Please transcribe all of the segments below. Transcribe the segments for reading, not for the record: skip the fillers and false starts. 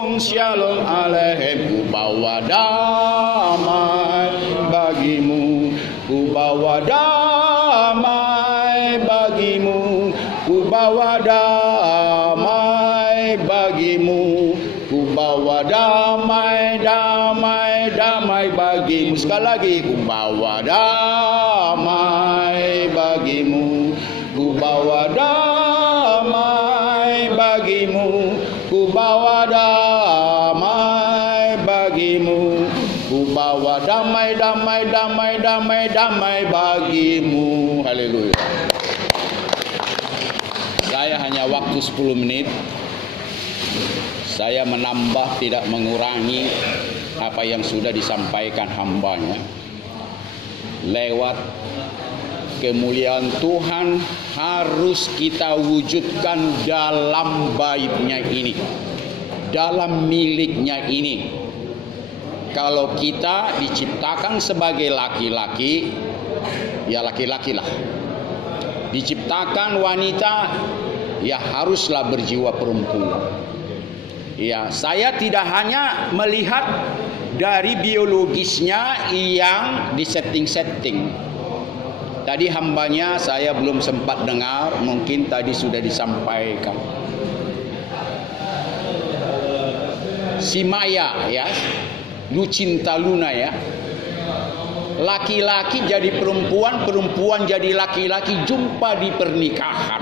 Shalom Aleichem. Ku bawa damai bagimu, ku bawa damai bagimu, ku bawa damai bagimu, ku bawa damai, damai, damai bagimu. Sekali lagi, ku bawa damai bagimu, ku bawa damai bagimu, ku bawa damai bagimu, ku bawa damai, damai, damai, damai, damai bagimu. Haleluya. Saya hanya waktu 10 menit. Saya menambah, tidak mengurangi apa yang sudah disampaikan hambanya. Lewat kemuliaan Tuhan harus kita wujudkan dalam baitnya ini, dalam miliknya ini. Kalau kita diciptakan sebagai laki-laki, ya laki-laki lah. Diciptakan wanita, ya haruslah berjiwa perempuan. Ya, saya tidak hanya melihat dari biologisnya yang disetting-setting. Tadi hambanya saya belum sempat dengar, mungkin tadi sudah disampaikan. Si Maya ya, Lucinta Luna ya. Laki-laki jadi perempuan, perempuan jadi laki-laki, jumpa di pernikahan.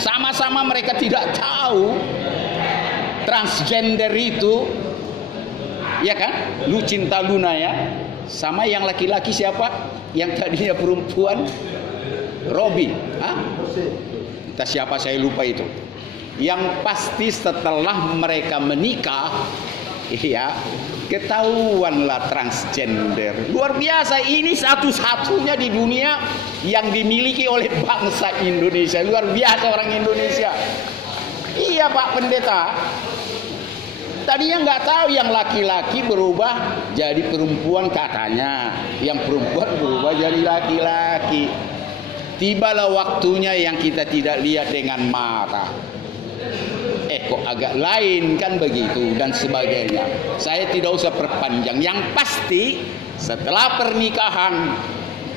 Sama-sama mereka tidak tahu transgender itu, ya kan? Lucinta Luna ya, sama yang laki-laki siapa? Yang tadinya perempuan, Robin. Entah siapa, saya lupa itu. Yang pasti setelah mereka menikah, ya ketahuanlah transgender. Luar biasa, ini satu-satunya di dunia yang dimiliki oleh bangsa Indonesia. Luar biasa orang Indonesia. Iya Pak Pendeta. Tadinya nggak tahu yang laki-laki berubah jadi perempuan katanya, yang perempuan berubah jadi laki-laki. Tibalah waktunya yang kita tidak lihat dengan mata. Kok agak lain kan begitu dan sebagainya. Saya tidak usah perpanjang. Yang pasti setelah pernikahan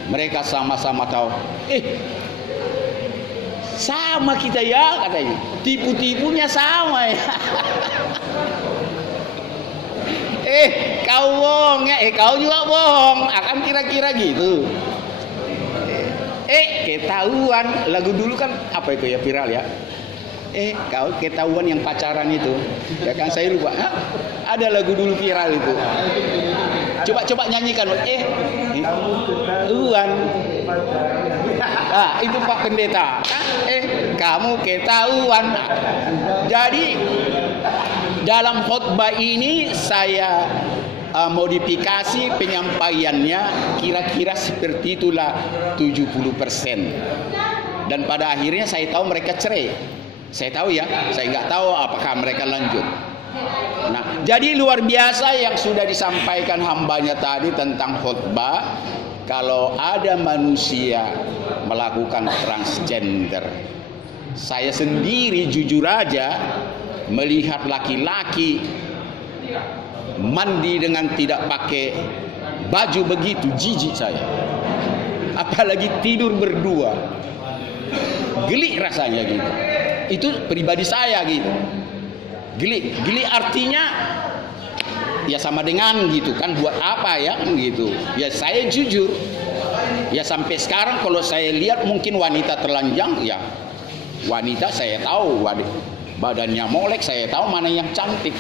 mereka sama-sama tahu. Sama kita ya katanya. Tipu-tipunya sama ya. Kau bohong ya, kau juga bohong, akan kira-kira gitu. Ketahuan, lagu dulu kan apa itu ya, viral ya. Kau ketahuan yang pacaran itu, ya kan, saya lupa. Ada lagu dulu viral itu. Coba nyanyikan. Ketahuan. Itu Pak Pendeta. Kamu ketahuan. Jadi dalam khotbah ini saya modifikasi penyampaiannya kira-kira seperti itulah 70%. Dan pada akhirnya saya tahu mereka cerai. Saya tahu ya, saya nggak tahu apakah mereka lanjut. Nah, jadi luar biasa yang sudah disampaikan hambanya tadi tentang khotbah. Kalau ada manusia melakukan transgender, saya sendiri jujur aja melihat laki-laki mandi dengan tidak pakai baju begitu, jijik saya. Apalagi tidur berdua, geli rasanya gitu. Itu pribadi saya gitu. Geli artinya ya sama dengan gitu kan, buat apa ya gitu. Ya saya jujur, ya sampai sekarang kalau saya lihat mungkin wanita telanjang, ya wanita saya tahu badannya molek, saya tahu mana yang cantik.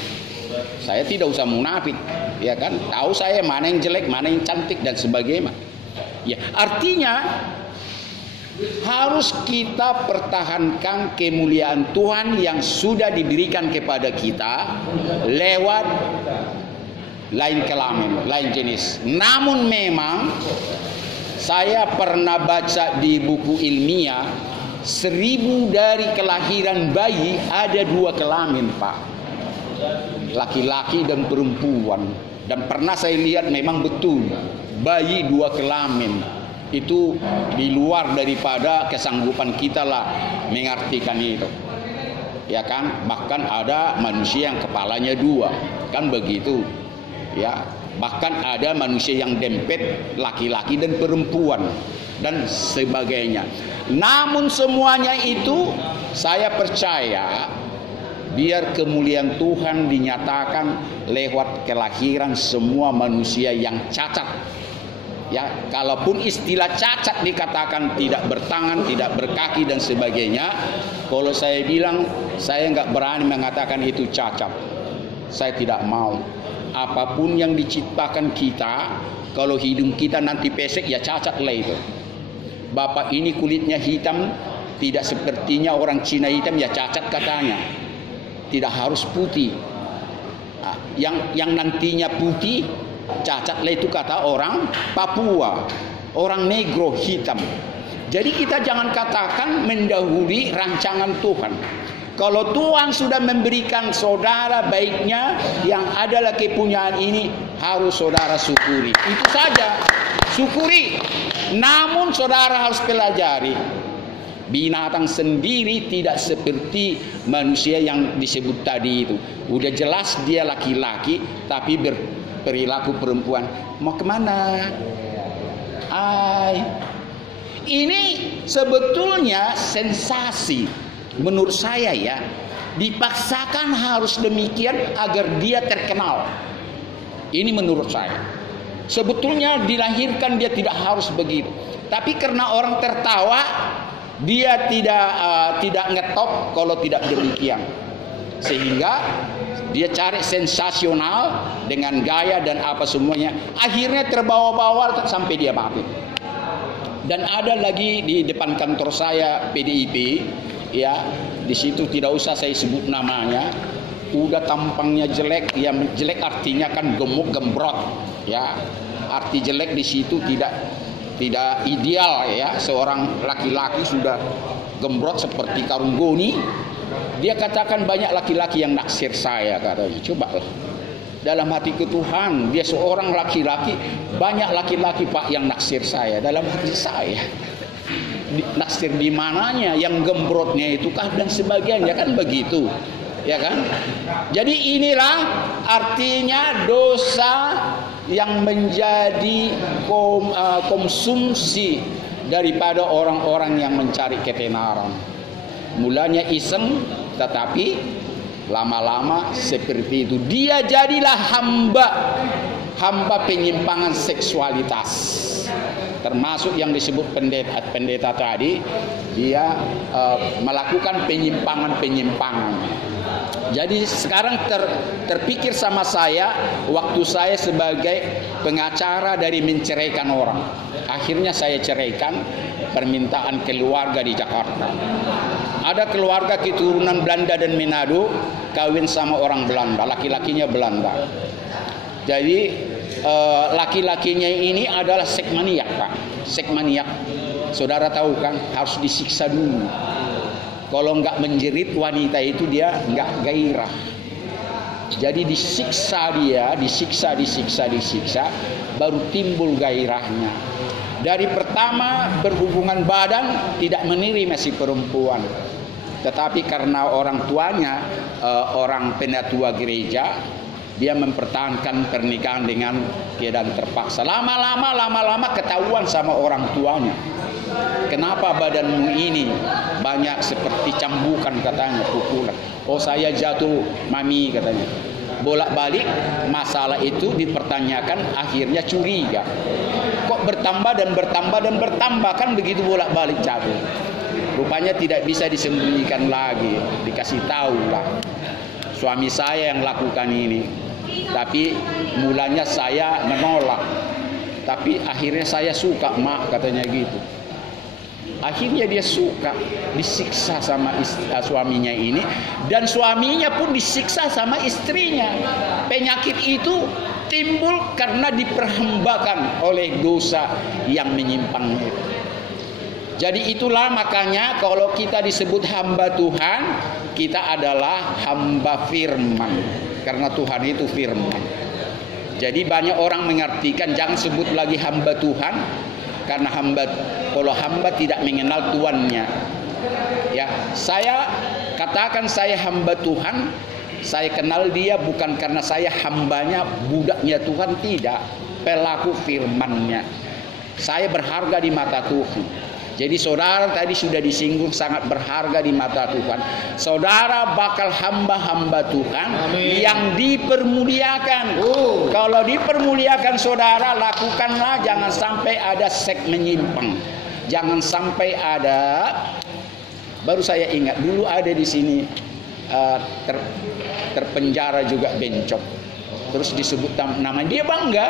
Saya tidak usah munafik, ya kan? Tahu saya mana yang jelek, mana yang cantik dan sebagainya. Ya, artinya harus kita pertahankan kemuliaan Tuhan yang sudah diberikan kepada kita lewat lain kelamin, lain jenis. Namun memang saya pernah baca di buku ilmiah, 1000 dari kelahiran bayi ada 2 kelamin Pak, laki-laki dan perempuan. Dan pernah saya lihat memang betul bayi 2 kelamin. Itu di luar daripada kesanggupan kita lah mengartikan itu. ya kan? Bahkan ada manusia yang kepalanya dua, kan begitu, ya. Bahkan ada manusia yang dempet, laki-laki dan perempuan dan sebagainya. Namun semuanya itu saya percaya biar kemuliaan Tuhan dinyatakan lewat kelahiran semua manusia yang cacat. Ya, kalaupun istilah cacat dikatakan tidak bertangan, tidak berkaki dan sebagainya, kalau saya bilang saya nggak berani mengatakan itu cacat. Saya tidak mau. Apapun yang diciptakan kita, kalau hidung kita nanti pesek ya cacat lah itu. Bapak ini kulitnya hitam, tidak sepertinya orang Cina hitam ya cacat katanya. Tidak harus putih. Nah, yang nantinya putih cacat lah itu kata orang Papua, orang negro hitam. Jadi kita jangan katakan mendahului rancangan Tuhan. Kalau Tuhan sudah memberikan saudara baiknya yang adalah kepunyaan ini, harus saudara syukuri. Itu saja, syukuri. Namun saudara harus pelajari, binatang sendiri tidak seperti manusia yang disebut tadi itu. Udah jelas dia laki-laki tapi berperilaku perempuan. Mau kemana? Ini sebetulnya sensasi. Menurut saya ya, dipaksakan harus demikian agar dia terkenal. Ini menurut saya. Sebetulnya dilahirkan dia tidak harus begitu. Tapi karena orang tertawa, dia tidak ngetop kalau tidak demikian. Sehingga dia cari sensasional dengan gaya dan apa semuanya. Akhirnya terbawa-bawa sampai dia mati. Dan ada lagi di depan kantor saya PDIP, ya, di situ tidak usah saya sebut namanya. Udah tampangnya jelek, ya jelek artinya kan gemuk gembrot, ya. Arti jelek di situ tidak ideal ya. Seorang laki-laki sudah gembrot seperti karung goni. Dia katakan banyak laki-laki yang naksir saya katanya. Cobalah. Dalam hatiku Tuhan, dia seorang laki-laki, banyak laki-laki Pak yang naksir saya dalam hati saya. Naksir di mananya, yang gembrotnya itu kah dan sebagainya, kan begitu, ya kan? Jadi inilah artinya dosa yang menjadi konsumsi daripada orang-orang yang mencari ketenaran. Mulanya iseng, tetapi lama-lama seperti itu. Dia jadilah hamba penyimpangan seksualitas. Termasuk yang disebut pendeta tadi, dia melakukan penyimpangan. Jadi sekarang terpikir sama saya, waktu saya sebagai pengacara dari menceraikan orang. Akhirnya saya ceraikan permintaan keluarga di Jakarta. Ada keluarga keturunan Belanda dan Manado kawin sama orang Belanda, laki-lakinya Belanda. Jadi laki-lakinya ini adalah seks maniak, Pak. Seks maniak, saudara tahu kan, harus disiksa dulu. Kalau nggak menjerit wanita itu dia nggak gairah. Jadi disiksa dia, disiksa, baru timbul gairahnya. Dari pertama berhubungan badan tidak menerima si perempuan, tetapi karena orang tuanya orang penatua gereja, dia mempertahankan pernikahan dengan keadaan terpaksa. Lama-lama ketahuan sama orang tuanya. Kenapa badanmu ini banyak seperti cambukan katanya, pukulan. Oh saya jatuh mami katanya. Bolak-balik masalah itu dipertanyakan, akhirnya curiga. Kok bertambah kan begitu bolak-balik jatuh. Rupanya tidak bisa disembunyikan lagi, dikasih tahu lah. Suami saya yang lakukan ini. Tapi mulanya saya menolak. Tapi akhirnya saya suka, mak katanya gitu. Akhirnya dia suka, disiksa sama suaminya ini, dan suaminya pun disiksa sama istrinya. Penyakit itu timbul karena diperhambakan oleh dosa yang menyimpang itu. Jadi itulah makanya kalau kita disebut hamba Tuhan, kita adalah hamba firman. Karena Tuhan itu firman. Jadi banyak orang mengartikan jangan sebut lagi hamba Tuhan, karena kalau hamba tidak mengenal tuannya. Ya, saya Katakan saya hamba Tuhan, saya kenal dia bukan karena saya hambanya, budaknya Tuhan, tidak. Pelaku firman-Nya. Saya berharga di mata Tuhan. Jadi saudara tadi sudah disinggung sangat berharga di mata Tuhan. Saudara bakal hamba-hamba Tuhan. Amin. Yang dipermuliakan. Kalau dipermuliakan saudara, lakukanlah, jangan sampai ada seks menyimpang. Jangan sampai ada. Baru saya ingat dulu ada di sini terpenjara juga bencok. Terus disebut namanya, dia bangga.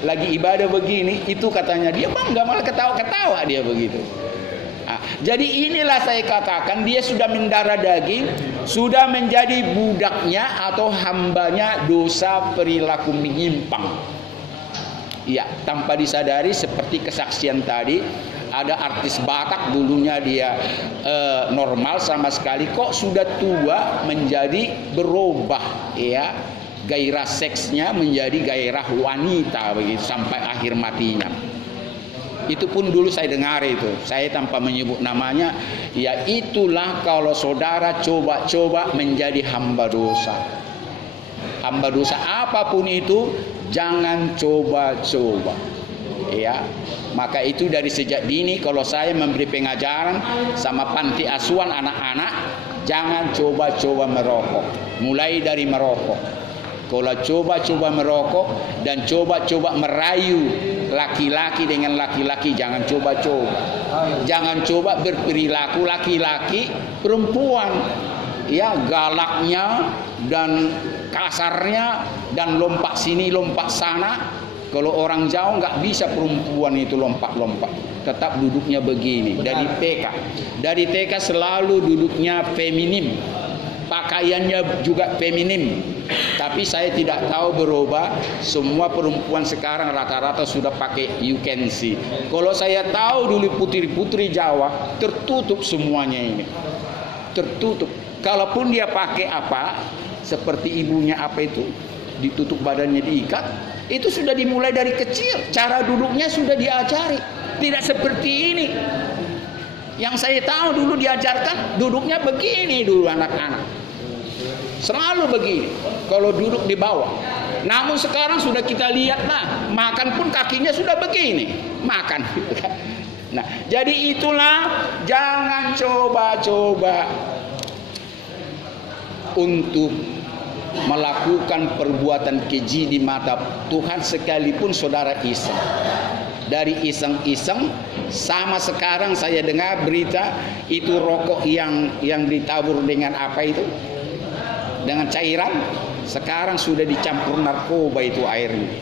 Lagi ibadah begini, itu katanya dia bangga, malah ketawa-ketawa dia begitu. Nah, jadi inilah saya katakan, dia sudah mendarah daging, sudah menjadi budaknya atau hambanya dosa perilaku menyimpang. Ya, tanpa disadari, seperti kesaksian tadi, ada artis Batak dulunya dia normal sama sekali, kok sudah tua menjadi berubah, ya. Gairah seksnya menjadi gairah wanita begitu sampai akhir matinya. Itu pun dulu saya dengar itu. Saya tanpa menyebut namanya, ya itulah kalau saudara coba-coba menjadi hamba dosa. Hamba dosa apapun itu jangan coba-coba. Ya. Maka itu dari sejak dini kalau saya memberi pengajaran sama panti asuhan anak-anak, jangan coba-coba merokok. Mulai dari merokok. Kalau coba-coba merokok dan coba-coba merayu laki-laki dengan laki-laki, jangan coba-coba. Jangan coba berperilaku laki-laki perempuan. Ya, galaknya dan kasarnya dan lompat sini lompat sana. Kalau orang jauh nggak bisa perempuan itu lompat-lompat. Tetap duduknya begini. Dari TK selalu duduknya feminim. Pakaiannya juga feminim. Tapi saya tidak tahu berubah. Semua perempuan sekarang rata-rata sudah pakai you can see. Kalau saya tahu dulu putri-putri Jawa tertutup semuanya ini. Tertutup. Kalaupun dia pakai apa, seperti ibunya apa itu, ditutup badannya diikat, itu sudah dimulai dari kecil. Cara duduknya sudah diajari. Tidak seperti ini. Yang saya tahu dulu diajarkan duduknya begini dulu anak-anak. Selalu begini. Kalau duduk di bawah. Namun sekarang sudah kita lihat lah, makan pun kakinya sudah begini. Makan. Nah, jadi itulah, jangan coba-coba untuk melakukan perbuatan keji di mata Tuhan sekalipun saudara iseng. Dari iseng-iseng, sama sekarang saya dengar berita itu rokok yang ditabur dengan apa itu? Dengan cairan, sekarang sudah dicampur narkoba itu airnya.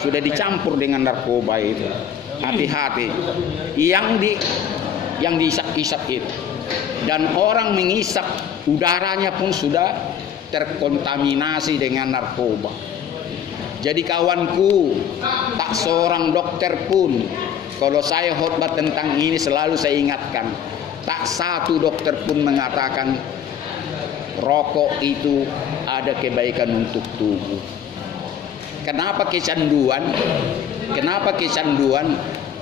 Sudah dicampur dengan narkoba itu. Hati-hati. Yang diisap-isap itu. Dan orang mengisap, udaranya pun sudah terkontaminasi dengan narkoba. Jadi kawanku, tak seorang dokter pun, kalau saya khotbah tentang ini selalu saya ingatkan, tak satu dokter pun mengatakan rokok itu ada kebaikan untuk tubuh. Kenapa kecanduan?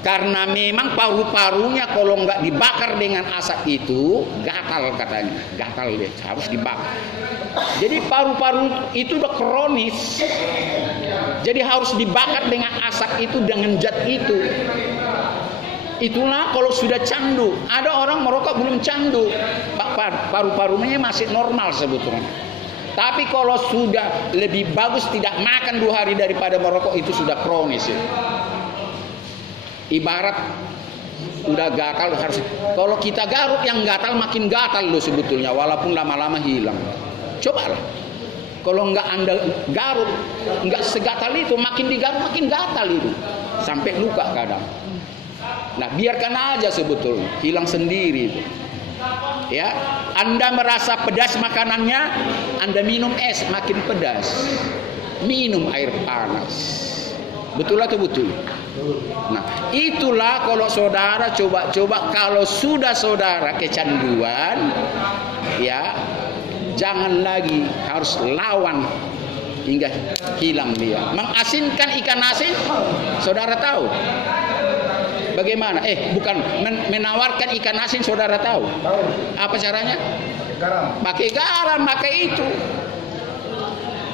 Karena memang paru-parunya kalau nggak dibakar dengan asap itu gatal katanya, gatal dia harus dibakar. Jadi paru-paru itu udah kronis. Jadi harus dibakar dengan asap itu, dengan zat itu. Itulah kalau sudah candu. Ada orang merokok belum candu, paru-parunya masih normal sebetulnya. Tapi kalau sudah lebih bagus tidak makan 2 hari daripada merokok, itu sudah kronis ya. Ibarat udah gatal harus. Kalau kita garuk yang gatal makin gatal loh sebetulnya, walaupun lama-lama hilang. Cobalah. Kalau enggak Anda garuk, enggak segatal itu, makin digaruk makin gatal itu. Sampai luka kadang. Nah, biarkan aja sebetulnya, hilang sendiri itu. Ya, Anda merasa pedas makanannya, Anda minum es makin pedas. Minum air panas. Betul atau betul? Nah, itulah kalau saudara coba-coba, kalau sudah saudara kecanduan, ya jangan lagi, harus lawan hingga hilang dia. Mengasinkan ikan asin, saudara tahu? Bagaimana? Bukan menawarkan ikan asin, saudara tahu? Apa caranya? Pakai garam, pakai itu.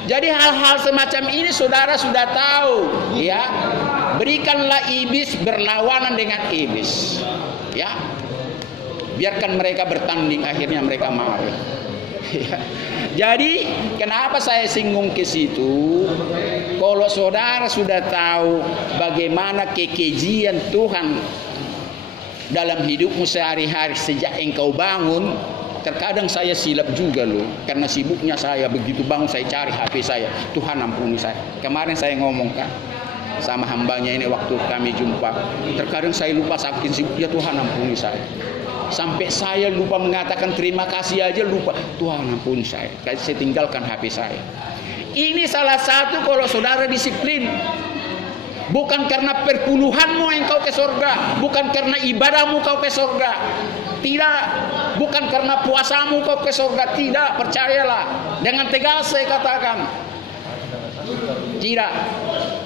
Jadi hal-hal semacam ini saudara sudah tahu, ya. Berikanlah iblis berlawanan dengan iblis, ya. Biarkan mereka bertanding, akhirnya mereka marah. Ya. Jadi kenapa saya singgung ke situ? Kalau saudara sudah tahu bagaimana kekejian Tuhan dalam hidupmu sehari-hari sejak engkau bangun, terkadang saya silap juga loh, karena sibuknya saya, begitu bangun saya cari HP saya. Tuhan ampuni saya. Kemarin saya ngomong kan sama hambanya ini waktu kami jumpa, terkadang saya lupa saking sibuk, ya Tuhan ampuni saya. Sampai saya lupa mengatakan terima kasih aja lupa. Tuhan ampuni saya, saya tinggalkan HP saya. Ini salah satu kalau saudara disiplin. Bukan karena perpuluhanmu engkau ke surga, bukan karena ibadahmu kau ke surga. Tidak, bukan karena puasamu kau ke surga. Tidak, percayalah. Dengan tegas saya katakan. Tidak.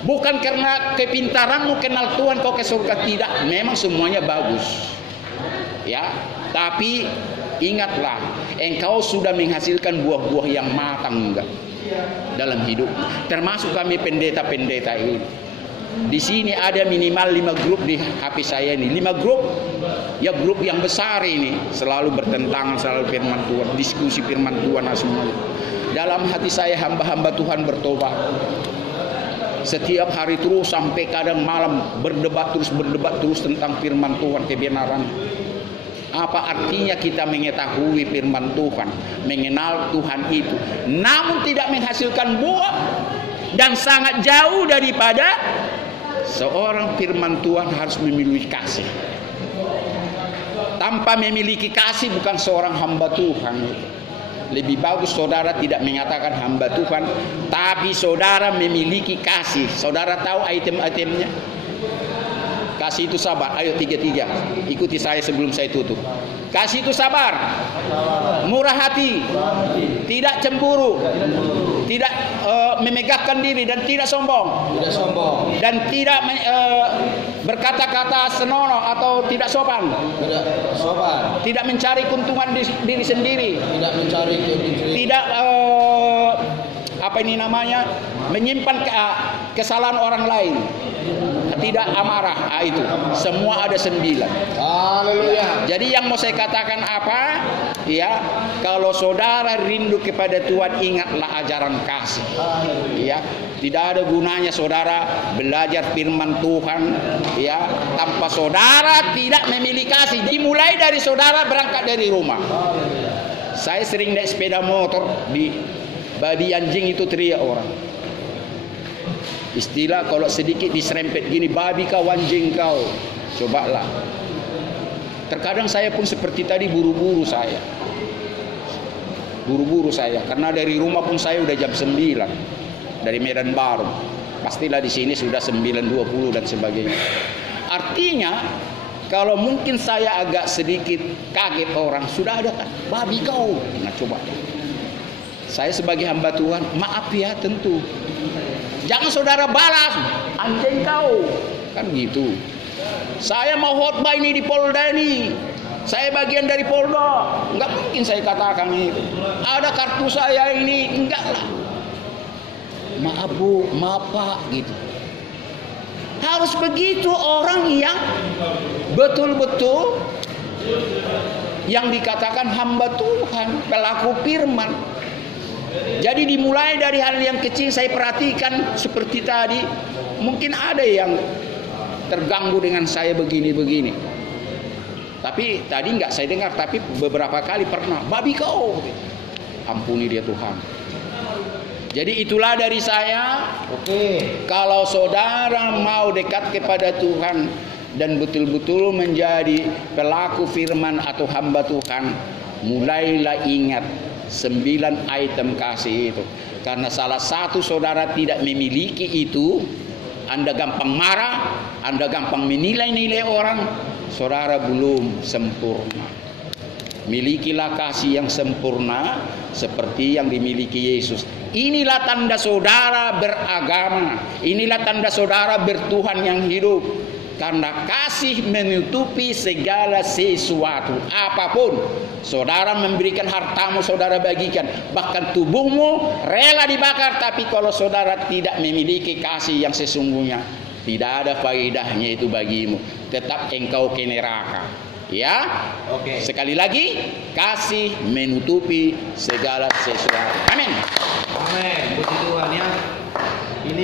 Bukan karena kepintaranmu kenal Tuhan kau ke surga. Tidak, memang semuanya bagus. Ya, tapi ingatlah, engkau sudah menghasilkan buah-buah yang matang enggak dalam hidup. Termasuk kami pendeta-pendeta ini. Di sini ada minimal 5 grup di HP saya ini. 5 grup, ya grup yang besar ini, selalu bertentangan, selalu firman Tuhan, diskusi firman Tuhan semuanya. Dalam hati saya hamba-hamba Tuhan bertobat. Setiap hari terus sampai kadang malam berdebat terus tentang firman Tuhan, kebenaran. Apa artinya kita mengetahui firman Tuhan, mengenal Tuhan itu, namun tidak menghasilkan buah, dan sangat jauh daripada seorang firman Tuhan harus memiliki kasih. Tanpa memiliki kasih bukan seorang hamba Tuhan. Lebih bagus saudara tidak mengatakan hamba Tuhan, tapi saudara memiliki kasih. Saudara tahu item-itemnya? Kasih itu sabar. Ayo 3-3. Ikuti saya sebelum saya tutup. Kasih itu sabar, murah hati, tidak cemburu, tidak memegahkan diri, dan tidak sombong. Dan tidak berkata-kata senonoh atau tidak sopan. Tidak mencari keuntungan diri sendiri. Tidak menyimpan kesalahan orang lain. Tidak amarah, itu semua ada 9. Haleluya. Jadi yang mau saya katakan apa? Ya, kalau saudara rindu kepada Tuhan, ingatlah ajaran kasih. Ya, tidak ada gunanya saudara belajar firman Tuhan, ya, tanpa saudara tidak memiliki kasih. Dimulai dari saudara berangkat dari rumah. Saya sering naik sepeda motor, di babi anjing itu teriak orang. Istilah kalau sedikit diserempet gini, babi kau, anjing kau. Cobalah. Terkadang saya pun seperti tadi buru-buru saya. Karena dari rumah pun saya udah jam 9 dari Medan Baru. Pastilah di sini sudah 9.20 dan sebagainya. Artinya kalau mungkin saya agak sedikit kaget orang, sudah ada kan babi kau. Nah coba. Saya sebagai hamba Tuhan, maaf ya tentu. Jangan saudara balas, anjing kau. Kan gitu. Saya mau khotbah ini di Polda ini. Saya bagian dari Polda. Enggak mungkin saya katakan itu. Ada kartu saya ini. Enggak lah. Maaf bu, maaf pak, gitu. Harus begitu orang yang betul-betul yang dikatakan hamba Tuhan, pelaku firman. Jadi dimulai dari hal yang kecil. Saya perhatikan seperti tadi, mungkin ada yang terganggu dengan saya begini-begini. Tapi tadi nggak saya dengar, tapi beberapa kali pernah, babi kau. Ampuni dia Tuhan. Jadi itulah dari saya. Kalau saudara mau dekat kepada Tuhan dan betul-betul menjadi pelaku firman atau hamba Tuhan, mulailah ingat 9 item kasih itu. Karena salah satu saudara tidak memiliki itu, Anda gampang marah, Anda gampang menilai-nilai orang. Saudara belum sempurna. Milikilah kasih yang sempurna seperti yang dimiliki Yesus. Inilah tanda saudara beragama. Inilah tanda saudara bertuhan yang hidup. Karena kasih menutupi segala sesuatu. Apapun saudara memberikan hartamu, saudara bagikan. Bahkan tubuhmu rela dibakar. Tapi kalau saudara tidak memiliki kasih yang sesungguhnya, tidak ada faedahnya itu bagimu. Tetap engkau ke neraka. Ya, Oke. sekali lagi, kasih menutupi segala sesuatu. Amin. Amin. Puji Tuhan ya.